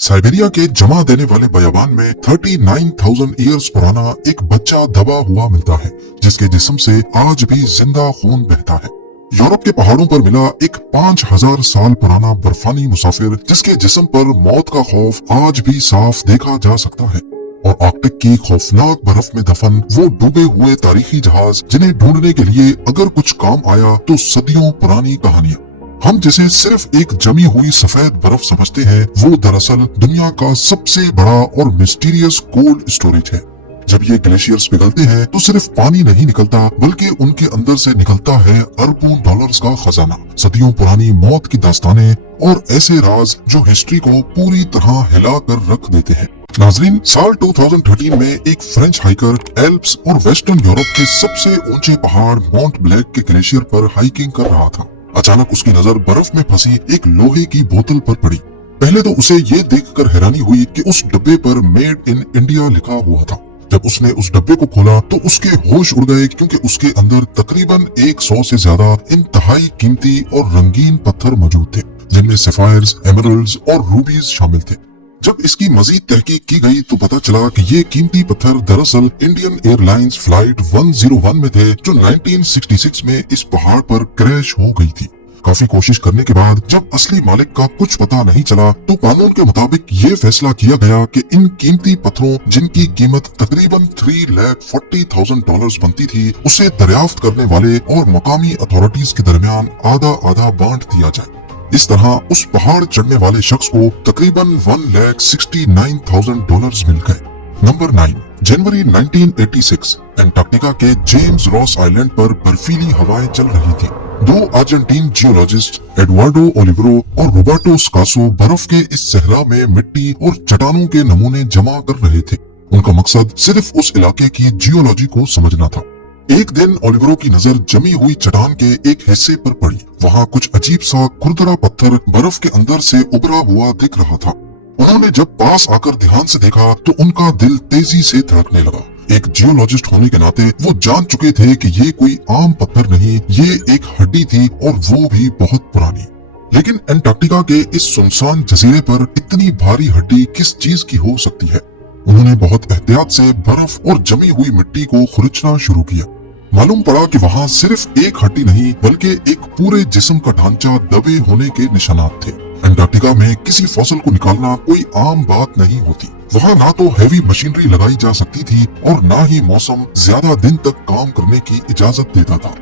Siberia के जमा देने वाले बयाबान में 39,000 ईयर्स पुराना एक बच्चा दबा हुआ मिलता है, जिसके जिस्म से आज भी जिंदा खून बहता है। यूरोप के पहाड़ों पर मिला एक 5,000 साल पुराना बर्फानी मुसाफिर, जिसके जिस्म पर मौत का खौफ आज भी साफ देखा जा सकता है। और आर्कटिक की खौफनाक बर्फ में दफन वो डूबे हुए तारीखी जहाज, जिन्हें ढूंढने के लिए अगर कुछ काम आया तो सदियों पुरानी कहानियां। हम जिसे सिर्फ एक जमी हुई सफेद बर्फ समझते हैं, वो दरअसल दुनिया का सबसे बड़ा और मिस्टीरियस कोल्ड स्टोरेज है। जब ये ग्लेशियर्स पिघलते हैं तो सिर्फ पानी नहीं निकलता, बल्कि उनके अंदर से निकलता है अरबों डॉलर्स का खजाना, सदियों पुरानी मौत की दास्तानें और ऐसे राज जो हिस्ट्री को पूरी तरह हिला कर रख देते हैं। नाजरीन, साल 2013 में एक फ्रेंच हाइकर एल्प्स और वेस्टर्न यूरोप के सबसे ऊंचे पहाड़ माउंट ब्लैक के ग्लेशियर पर हाइकिंग कर रहा था। अचानक उसकी नजर बर्फ में फंसी एक लोहे की बोतल पर पड़ी। पहले तो उसे ये देखकर हैरानी हुई कि उस डब्बे पर मेड इन इंडिया लिखा हुआ था। जब उसने उस डब्बे को खोला तो उसके होश उड़ गए, क्योंकि उसके अंदर तकरीबन 100 से ज्यादा इंतहाई कीमती और रंगीन पत्थर मौजूद थे, जिनमें सफायर्स, एमरल्ड्स और रूबीज शामिल थे। जब इसकी मजीद तहकीक की गई तो पता चला कि ये कीमती पत्थर दरअसल इंडियन एयरलाइंस फ्लाइट 101 में थे, जो 1966 में इस पहाड़ पर क्रैश हो गई थी। काफी कोशिश करने के बाद जब असली मालिक का कुछ पता नहीं चला तो कानून के मुताबिक ये फैसला किया गया कि इन कीमती पत्थरों, जिनकी कीमत तकरीबन $340,000 बनती थी, उसे दरियाफ्त करने वाले और मकामी अथॉरिटीज के दरमियान आधा आधा बांट दिया जाए। इस तरह उस पहाड़ चढ़ने वाले शख्स को तकरीबन $1,69,000 मिल गए। नंबर 9, जनवरी 1986, एंटार्क्टिका के जेम्स रॉस आइलैंड पर बर्फीली हवाएं चल रही थी। दो अर्जेंटीन जियोलॉजिस्ट एडवार्डो ओलिवेरो और रोबर्टो स्कासो बर्फ के इस सहरा में मिट्टी और चट्टानों के नमूने जमा कर रहे थे। उनका मकसद सिर्फ उस इलाके की जियोलॉजी को समझना था। एक दिन ओलिवेरो की नजर जमी हुई चट्टान के एक हिस्से पर पड़ी। वहाँ कुछ अजीब सा खुरदरा पत्थर बर्फ के अंदर से उभरा हुआ दिख रहा था। उन्होंने जब पास आकर ध्यान से देखा तो उनका दिल तेजी से धड़कने लगा। एक जियोलॉजिस्ट होने के नाते वो जान चुके थे कि ये कोई आम पत्थर नहीं, ये एक हड्डी थी, और वो भी बहुत पुरानी। लेकिन एंटार्क्टिका के इस सुनसान जजीरे पर इतनी भारी हड्डी किस चीज की हो सकती है? उन्होंने बहुत एहतियात से बर्फ और जमी हुई मिट्टी को खुरचना शुरू किया। मालूम पड़ा कि वहाँ सिर्फ एक हड्डी नहीं, बल्कि एक पूरे जिस्म का ढांचा दबे होने के निशानात थे। एंटार्क्टिका में किसी फॉसिल को निकालना कोई आम बात नहीं होती। वहाँ ना तो हैवी मशीनरी लगाई जा सकती थी और ना ही मौसम ज्यादा दिन तक काम करने की इजाजत देता था।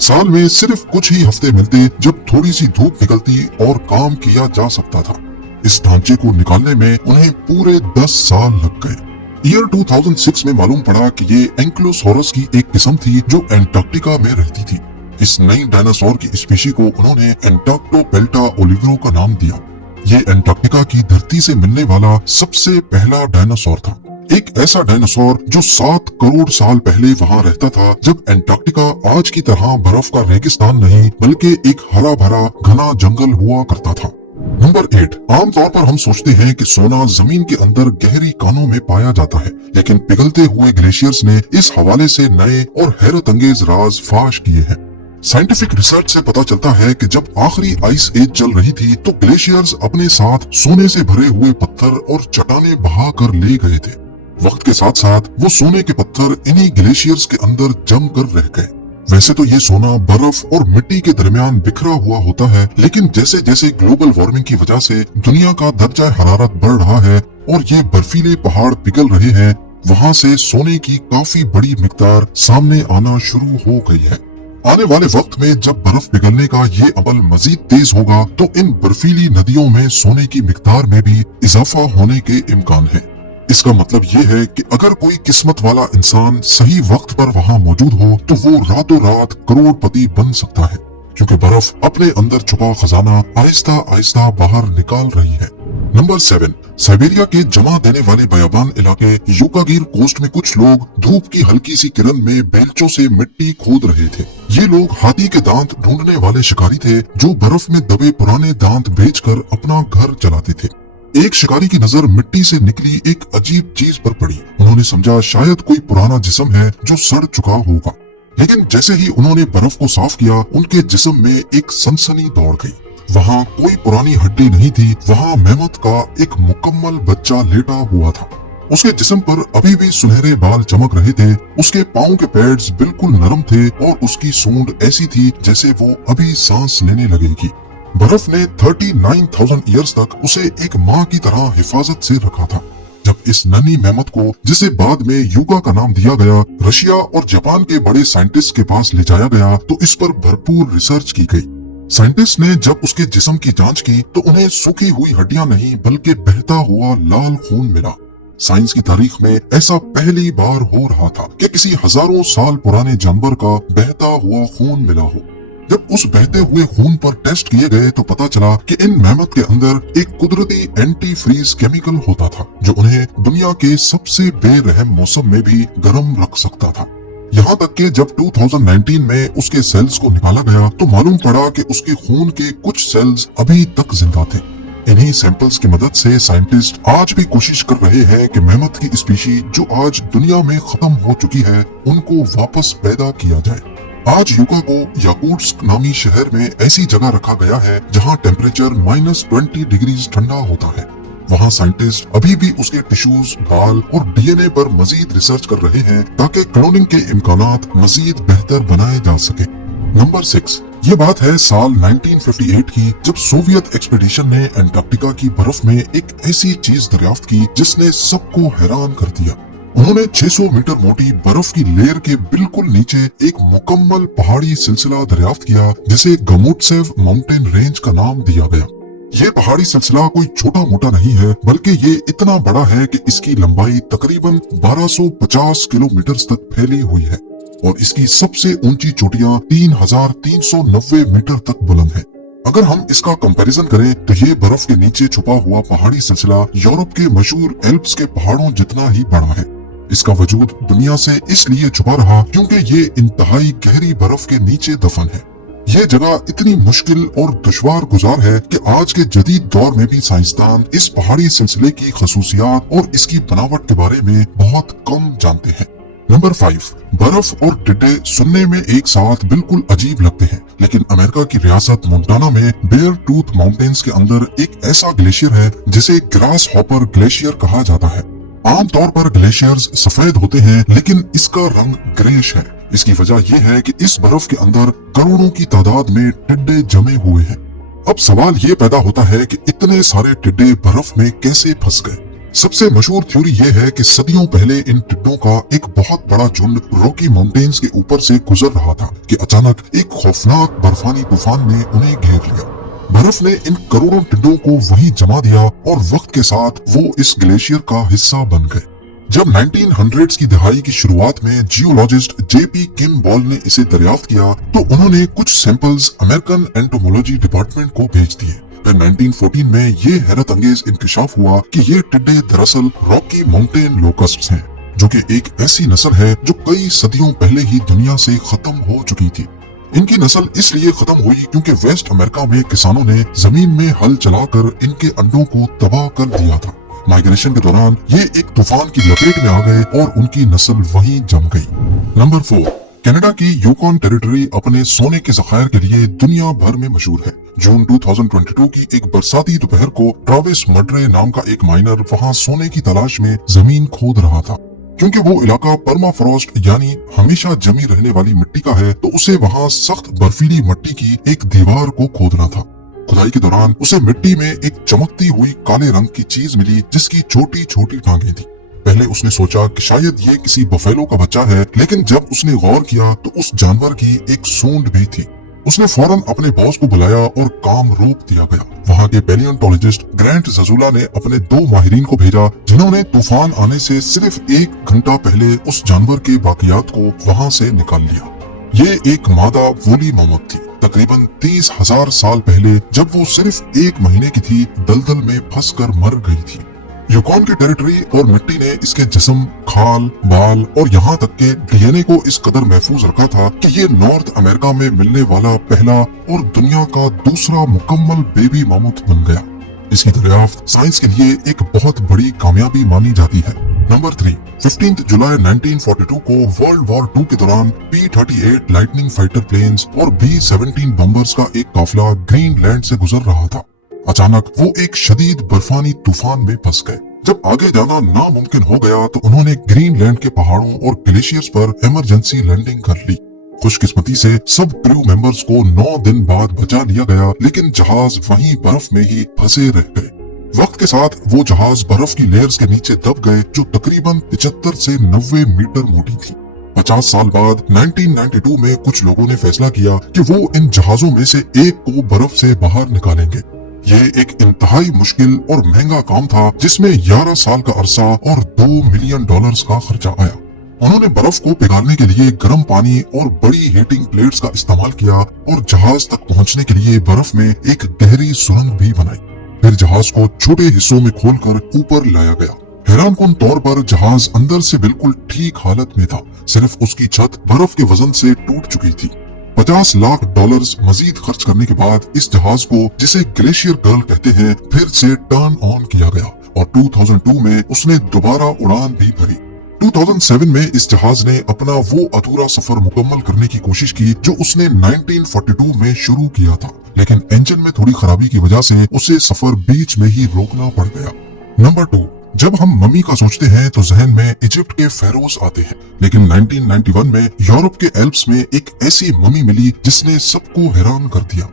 साल में सिर्फ कुछ ही हफ्ते मिलते जब थोड़ी सी धूप निकलती और काम किया जा सकता था। इस ढांचे को निकालने में उन्हें पूरे 10 साल लग गए। ईयर 2006 में मालूम पड़ा कि ये एंक्लोसोरस की एक किस्म थी जो एंटार्क्टिका में रहती थी। इस नई डायनासोर की स्पीशी को उन्होंने एंटार्क्टोपेल्टा ओलिवेरो का नाम दिया। ये एंटार्क्टिका की धरती से मिलने वाला सबसे पहला डायनासोर था। एक ऐसा डायनासोर जो 7 करोड़ साल पहले वहाँ रहता था, जब एंटार्क्टिका आज की तरह बर्फ का रेगिस्तान नहीं, बल्कि एक हरा भरा घना जंगल हुआ करता था। नंबर 8, आमतौर पर हम सोचते हैं कि सोना जमीन के अंदर गहरी कानों में पाया जाता है, लेकिन पिघलते हुए ग्लेशियर्स ने इस हवाले से नए और हैरत अंगेज राज फाश किए हैं। साइंटिफिक रिसर्च से पता चलता है कि जब आखिरी आइस एज चल रही थी तो ग्लेशियर्स अपने साथ सोने से भरे हुए पत्थर और चट्टानें बहा कर ले गए थे। वक्त के साथ साथ वो सोने के पत्थर इन्हीं ग्लेशियर्स के अंदर जम कर रह गए। वैसे तो ये सोना बर्फ और मिट्टी के दरमियान बिखरा हुआ होता है, लेकिन जैसे जैसे ग्लोबल वार्मिंग की वजह से दुनिया का दर्जा हरारत बढ़ रहा है और ये बर्फीले पहाड़ पिघल रहे हैं, वहाँ से सोने की काफी बड़ी मिकदार सामने आना शुरू हो गई है। आने वाले वक्त में जब बर्फ पिघलने का ये अमल मजीद तेज होगा तो इन बर्फीली नदियों में सोने की मिकदार में भी इजाफा होने के इम्कान है। इसका मतलब ये है कि अगर कोई किस्मत वाला इंसान सही वक्त पर वहाँ मौजूद हो तो वो रातों रात करोड़पति बन सकता है, क्योंकि बर्फ अपने अंदर छुपा खजाना आहिस्ता आहिस्ता बाहर निकाल रही है। नंबर 7, साइबेरिया के जमा देने वाले बयाबान इलाके यूकागिर कोस्ट में कुछ लोग धूप की हल्की सी किरण में बेलचों से मिट्टी खोद रहे थे। ये लोग हाथी के दांत ढूंढने वाले शिकारी थे, जो बर्फ में दबे पुराने दांत बेचकर अपना घर चलाते थे। एक शिकारी की नजर मिट्टी से निकली एक अजीब चीज पर पड़ी। उन्होंने समझा शायद कोई पुराना जिस्म है जो सड़ चुका होगा, लेकिन जैसे ही उन्होंने बर्फ को साफ किया, उनके जिस्म में एक सनसनी दौड़ गई। वहाँ कोई पुरानी हड्डी नहीं थी, वहाँ मेमथ का एक मुकम्मल बच्चा लेटा हुआ था। उसके जिस्म पर अभी भी सुनहरे बाल चमक रहे थे, उसके पाँव के पैड्स बिल्कुल नरम थे और उसकी सूंड ऐसी थी जैसे वो अभी सांस लेने लगेगी। बर्फ ने 39,000 ईयर्स तक उसे एक माँ की तरह हिफाजत से रखा था। जब इस नन्ही मेमथ को, जिसे बाद में युगा का नाम दिया गया, रशिया और जापान के बड़े साइंटिस्ट के पास ले जाया गया तो इस पर भरपूर रिसर्च की गई। साइंटिस्ट ने जब उसके जिस्म की जांच की तो उन्हें सूखी हुई हड्डियां नहीं बल्कि बहता हुआ लाल खून मिला। साइंस की तारीख में ऐसा पहली बार हो रहा था कि किसी हजारों साल पुराने जानवर का बहता हुआ खून मिला हो। जब उस बहते हुए खून पर टेस्ट किए गए तो पता चला कि इन मेमथ के अंदर एक कुदरती एंटी फ्रीज केमिकल होता था जो उन्हें दुनिया के सबसे बेरहम मौसम में भी गर्म रख सकता था। यहाँ तक कि जब 2019 में उसके सेल्स को निकाला गया तो मालूम पड़ा कि उसके खून के कुछ सेल्स अभी तक जिंदा थे। इन्हीं सैंपल्स की मदद से साइंटिस्ट आज भी कोशिश कर रहे हैं कि मेमथ की स्पीशी जो आज दुनिया में खत्म हो चुकी है उनको वापस पैदा किया जाए। आज युगा को याकुट्स्क नामी शहर में ऐसी जगह रखा गया है जहाँ टेम्परेचर -20 डिग्री ठंडा होता है। वहाँ साइंटिस्ट अभी भी उसके टिश्यूज, बाल और डीएनए पर मजीद रिसर्च कर रहे हैं ताकि क्लोनिंग के इम्कानात मजीद बेहतर बनाए जा सके। नंबर 6, ये बात है साल 1958 की जब सोवियत एक्सपीडिशन ने अंटार्कटिका की बर्फ में एक ऐसी चीज दरियाफ्त की जिसने सबको हैरान कर दिया। उन्होंने 600 मीटर मोटी बर्फ की लेयर के बिल्कुल नीचे एक मुकम्मल पहाड़ी सिलसिला दरियाफ्त किया जिसे गमुट्सेव माउंटेन रेंज का नाम दिया गया। ये पहाड़ी सिलसिला कोई छोटा मोटा नहीं है बल्कि ये इतना बड़ा है कि इसकी लंबाई तकरीबन 1250 किलोमीटर तक फैली हुई है और इसकी सबसे ऊंची चोटियां 3390 मीटर तक बुलंद है। अगर हम इसका कंपैरिजन करें तो ये बर्फ के नीचे छुपा हुआ पहाड़ी सिलसिला यूरोप के मशहूर एल्प्स के पहाड़ों जितना ही बड़ा है। इसका वजूद दुनिया से इसलिए छुपा रहा क्योंकि ये इंतहाई गहरी बर्फ के नीचे दफन है। ये जगह इतनी मुश्किल और दुश्वार गुजार है कि आज के जदीद दौर में भी साइंसदान इस पहाड़ी सिलसिले की खसूसियात और इसकी बनावट के बारे में बहुत कम जानते हैं। नंबर 5, बर्फ और टिड्डे सुनने में एक साथ बिल्कुल अजीब लगते हैं, लेकिन अमेरिका की रियासत मोंटाना में बेयर टूथ माउंटेन्स के अंदर एक ऐसा ग्लेशियर है जिसे ग्रास हॉपर ग्लेशियर कहा जाता है। आमतौर पर ग्लेशियर्स सफेद होते हैं लेकिन इसका रंग ग्रेश है। इसकी वजह यह है कि इस बर्फ के अंदर करोड़ों की तादाद में टिड्डे जमे हुए हैं। अब सवाल ये पैदा होता है कि इतने सारे टिड्डे बर्फ में कैसे फंस गए। सबसे मशहूर थ्योरी ये है कि सदियों पहले इन टिड्डों का एक बहुत बड़ा झुंड रॉकी माउंटेन्स के ऊपर से गुजर रहा था कि अचानक एक खौफनाक बर्फानी तूफान ने उन्हें घेर लिया। बर्फ ने इन करोड़ों टिड्डों को वहीं जमा दिया और वक्त के साथ वो इस ग्लेशियर का हिस्सा बन गए। जब 1900s की दहाई की शुरुआत में जियोलॉजिस्ट जेपी किम्बॉल ने इसे दरियाफ्त किया तो उन्होंने कुछ सैंपल्स अमेरिकन एंटोमोलॉजी डिपार्टमेंट को भेज दिए। फिर 1914 में ये हैरत अंगेज इंकशाफ हुआ कि ये टिड्डे दरअसल रॉकी माउंटेन लोकस्ट्स हैं, जो कि एक ऐसी नस्ल है जो कई सदियों पहले ही दुनिया से खत्म हो चुकी थी। इनकी नस्ल इसलिए खत्म हुई क्योंकि वेस्ट अमेरिका में किसानों ने जमीन में हल चलाकर इनके अंडों को तबाह कर दिया था। माइग्रेशन के दौरान ये एक तूफान की लपेट में आ गए और उनकी नस्ल वहीं जम गई। नंबर 4, कनाडा की यूकॉन टेरिटरी अपने सोने के ज़खायर के लिए दुनिया भर में मशहूर है। जून 2022 की एक बरसाती दोपहर को ट्राविस मड्रे नाम का एक माइनर वहां सोने की तलाश में जमीन खोद रहा था। क्योंकि वो इलाका परमाफ्रॉस्ट यानी हमेशा जमी रहने वाली मिट्टी का है तो उसे वहाँ सख्त बर्फीली मिट्टी की एक दीवार को खोदना था। खुदाई के दौरान उसे मिट्टी में एक चमकती हुई काले रंग की चीज मिली जिसकी छोटी छोटी टांगें थी। पहले उसने सोचा कि शायद ये किसी बफेलो का बच्चा है, लेकिन जब उसने गौर किया तो उस जानवर की एक सूंड भी थी। उसने फौरन अपने बॉस को बुलाया और काम रोक दिया गया। वहाँ के पैलियोंटोलॉजिस्ट ग्रैंट जजुला ने अपने 2 माहिरीन को भेजा जिन्होंने तूफान आने से सिर्फ 1 घंटा पहले उस जानवर के बाकियात को वहाँ से निकाल लिया। ये एक मादा वोली ममत थी। तकरीबन 30,000 साल पहले जब वो सिर्फ 1 महीने की थी दलदल में फंसकर मर गई थी। यूकॉन की टेरिटरी और मिट्टी ने इसके जिस्म, खाल, बाल और यहाँ तक के डीएनए को इस कदर महफूज रखा था कि ये नॉर्थ अमेरिका में मिलने वाला पहला और दुनिया का दूसरा मुकम्मल बेबी मामूथ बन गया। इसकी दरियाफ्त साइंस के लिए एक बहुत बड़ी कामयाबी मानी जाती है। नंबर 3, 15 जुलाई 1942 को वर्ल्ड वॉर 2 के दौरान P-38 लाइटनिंग फाइटर प्लेन्स और B-17 बम्बर्स का एक काफिला ग्रीनलैंड से गुजर रहा था। अचानक वो एक शदीद बर्फानी तूफान में फंस गए। जब आगे जाना नामुमकिन हो गया तो उन्होंने ग्रीनलैंड के पहाड़ों और ग्लेशियर्स पर इमरजेंसी लैंडिंग कर ली। खुशकिस्मती से सब क्रू मेंबर्स को 9 दिन बाद बचा लिया गया, लेकिन जहाज वहीं बर्फ में ही फंसे रह गए। वक्त के साथ वो जहाज बर्फ की लेयर्स के नीचे दब गए, जो तकरीबन 75 से 90 मीटर मोटी थी। 50 साल बाद 1992 में कुछ लोगों ने फैसला किया कि वो इन जहाजों में से एक को बर्फ से बाहर निकालेंगे। ये एक इंतहाई मुश्किल और महंगा काम था, जिसमें 11 साल का अरसा और $2 मिलियन का खर्चा आया। उन्होंने बर्फ को पिघालने के लिए गर्म पानी और बड़ी हीटिंग प्लेट्स का इस्तेमाल किया और जहाज तक पहुंचने के लिए बर्फ में एक गहरी सुरंग भी बनाई। फिर जहाज को छोटे हिस्सों में खोलकर ऊपर लाया गया। हैरानकुन तौर पर जहाज अंदर से बिल्कुल ठीक हालत में था, सिर्फ उसकी छत बर्फ के वजन से टूट चुकी थी। $50 लाख मजीद खर्च करने के बाद इस जहाज को, जिसे ग्लेशियर गर्ल कहते हैं, फिर से टर्न ऑन किया गया और 2002 में उसने दोबारा उड़ान भी भरी। 2007 में इस जहाज ने अपना वो अधूरा सफर मुकम्मल करने की कोशिश की जो उसने 1942 में शुरू किया था, लेकिन इंजन में थोड़ी खराबी की वजह से उसे सफर बीच में ही रोकना पड़ गया। नंबर 2, जब हम मम्मी का सोचते हैं तो जहन में इजिप्ट के फेरोज आते हैं, लेकिन 1991 में यूरोप के एल्प्स में एक ऐसी मम्मी मिली जिसने सबको हैरान कर दिया।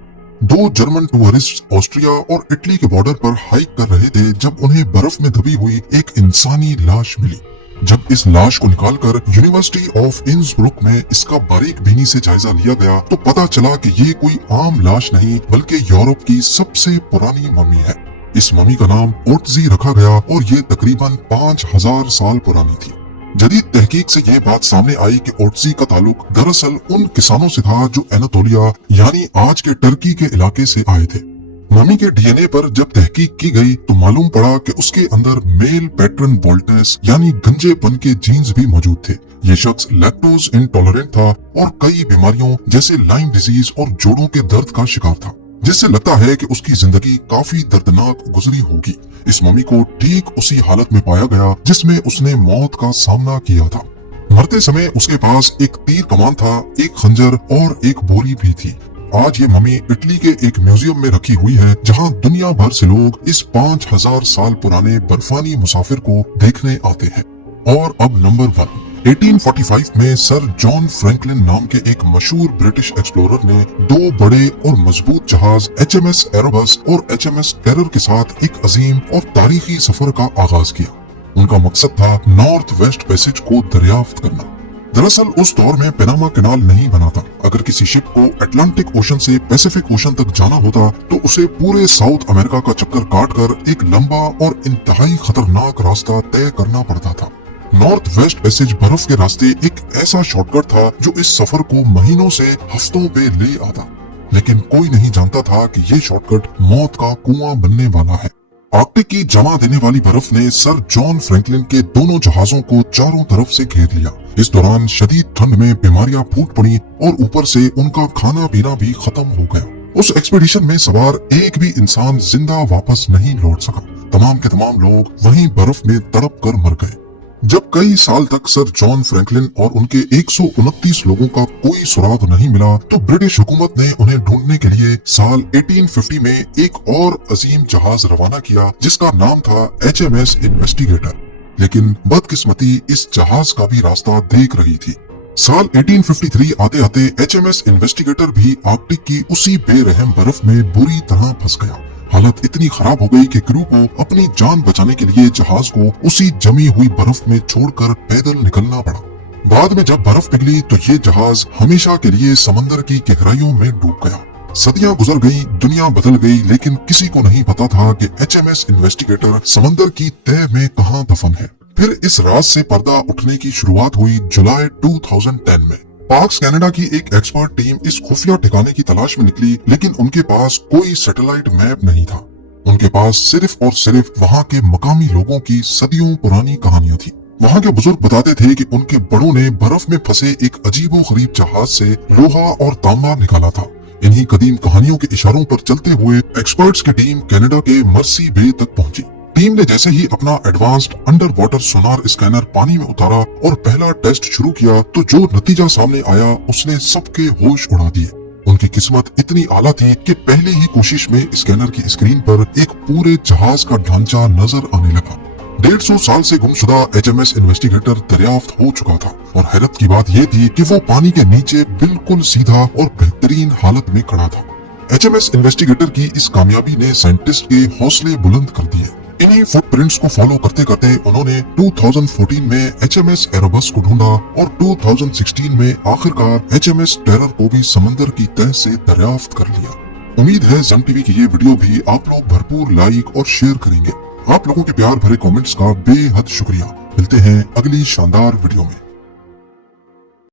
2 जर्मन टूरिस्ट ऑस्ट्रिया और इटली के बॉर्डर पर हाइक कर रहे थे जब उन्हें बर्फ में दबी हुई एक इंसानी लाश मिली। जब इस लाश को निकालकर यूनिवर्सिटी ऑफ इंसब्रुक में इसका बारीक बीनी से जायजा लिया गया तो पता चला कि ये कोई आम लाश नहीं बल्कि यूरोप की सबसे पुरानी मम्मी है। इस मम्मी का नाम ओट्जी रखा गया और ये तकरीबन 5000 साल पुरानी थी। जदीद तहकीक से ये बात सामने आई कि ओट्जी का ताल्लुक दरअसल उन किसानों से था जो एनातोलिया यानी आज के टर्की के इलाके से आए थे। मम्मी के डीएनए पर जब तहकीक की गई तो मालूम पड़ा कि उसके अंदर मेल पैटर्न बोल्टनेस यानी गंजेपन के जीन्स भी मौजूद थे। ये शख्स लैक्टोज इंटॉलरेंट था और कई बीमारियों जैसे लाइम डिजीज और जोड़ों के दर्द का शिकार था, जिससे लगता है कि उसकी जिंदगी काफी दर्दनाक गुजरी होगी। इस मम्मी को ठीक उसी हालत में पाया गया जिसमें उसने मौत का सामना किया था। मरते समय उसके पास एक तीर कमान था, एक खंजर और एक बोरी भी थी। आज ये मम्मी इटली के एक म्यूजियम में रखी हुई है, जहां दुनिया भर से लोग इस 5000 साल पुराने बर्फानी मुसाफिर को देखने आते हैं। और अब नंबर 1, 1845 में सर जॉन फ्रैंकलिन नाम के एक मशहूर ब्रिटिश एक्सप्लोरर ने 2 बड़े और मजबूत जहाज HMS एरोबस और HMS टेरर के साथ एक अजीम और तारीखी सफर का आगाज किया। उनका मकसद था नॉर्थ वेस्ट पैसेज को दरियाफ्त करना। दरअसल उस दौर में पनामा कैनाल नहीं बना था। अगर किसी शिप को अटलांटिक ओशन से पैसिफिक ओशन तक जाना होता तो उसे पूरे साउथ अमेरिका का चक्कर काटकर एक लंबा और इंतहाई खतरनाक रास्ता तय करना पड़ता था। नॉर्थ वेस्ट पैसेज बर्फ के रास्ते एक ऐसा शॉर्टकट था जो इस सफर को महीनों से हफ्तों पे ले आता, लेकिन कोई नहीं जानता था कि ये शॉर्टकट मौत का कुआं बनने वाला है। आर्कटिक की जमा देने वाली बर्फ ने सर जॉन फ्रैंकलिन के दोनों जहाजों को चारों तरफ से घेर लिया। इस दौरान शदीद ठंड में बीमारियां फूट पड़ी और ऊपर से उनका खाना पीना भी खत्म हो गया। उस एक्सपीडिशन में सवार एक भी इंसान जिंदा वापस नहीं लौट सका। तमाम के तमाम लोग वहीं बर्फ में तड़प कर मर गए। जब कई साल तक सर जॉन फ्रैंकलिन और उनके 129 लोगों का कोई सुराग नहीं मिला तो ब्रिटिश हुकूमत ने उन्हें ढूंढने के लिए साल 1850 में एक और अजीम जहाज रवाना किया जिसका नाम था HMS इन्वेस्टिगेटर। लेकिन बदकिस्मती इस जहाज का भी रास्ता देख रही थी। साल 1853 आते आते HMS इन्वेस्टिगेटर भी आर्कटिक की उसी बेरहम बर्फ में बुरी तरह फंस गया। हालत इतनी खराब हो गई कि क्रू को अपनी जान बचाने के लिए जहाज को उसी जमी हुई बर्फ में छोड़कर पैदल निकलना पड़ा। बाद में जब बर्फ पिघली तो ये जहाज हमेशा के लिए समंदर की गहराइयों में डूब गया। सदियां गुजर गई, दुनिया बदल गई, लेकिन किसी को नहीं पता था कि HMS इन्वेस्टिगेटर समंदर की तह में कहां दफन है। फिर इस राज से पर्दा उठने की शुरुआत हुई जुलाई 2010 में। पार्क्स कनाडा की एक एक्सपर्ट टीम इस खुफिया ठिकाने की तलाश में निकली, लेकिन उनके पास कोई सैटेलाइट मैप नहीं था। उनके पास सिर्फ और सिर्फ वहाँ के मकामी लोगों की सदियों पुरानी कहानियां थी। वहाँ के बुजुर्ग बताते थे कि उनके बड़ों ने बर्फ में फंसे एक अजीबोगरीब जहाज से लोहा और तांबा निकाला था। इन्हीं कदीम कहानियों के इशारों पर चलते हुए एक्सपर्ट्स की टीम कनाडा के मर्सी बे तक पहुंची। टीम ने जैसे ही अपना एडवांस्ड अंडर वाटर सोनार स्कैनर पानी में उतारा और पहला टेस्ट शुरू किया तो जो नतीजा सामने आया उसने सबके होश उड़ा दिए। उनकी किस्मत इतनी आला थी कि पहले ही कोशिश में स्कैनर की स्क्रीन पर एक पूरे जहाज का ढांचा नजर आने लगा। 150 साल से गुमशुदा HMS इन्वेस्टिगेटर दरियाफ्त हो चुका था और हैरत की बात यह थी कि वो पानी के नीचे बिल्कुल सीधा और बेहतरीन हालत में खड़ा था। HMS इन्वेस्टिगेटर की इस कामयाबी ने साइंटिस्ट के हौसले बुलंद कर दिए। इन्हीं फुटप्रिंट्स को फॉलो करते करते उन्होंने 2014 में HMS एरोबस को ढूंढा और 2016 में आखिरकार HMS टेरर को भी समंदर की तह से दरियाफ्त कर लिया। उम्मीद है ज़म टीवी की ये वीडियो भी आप लोग भरपूर लाइक और शेयर करेंगे। आप लोगों के प्यार भरे कमेंट्स का बेहद शुक्रिया। मिलते हैं अगली शानदार वीडियो में।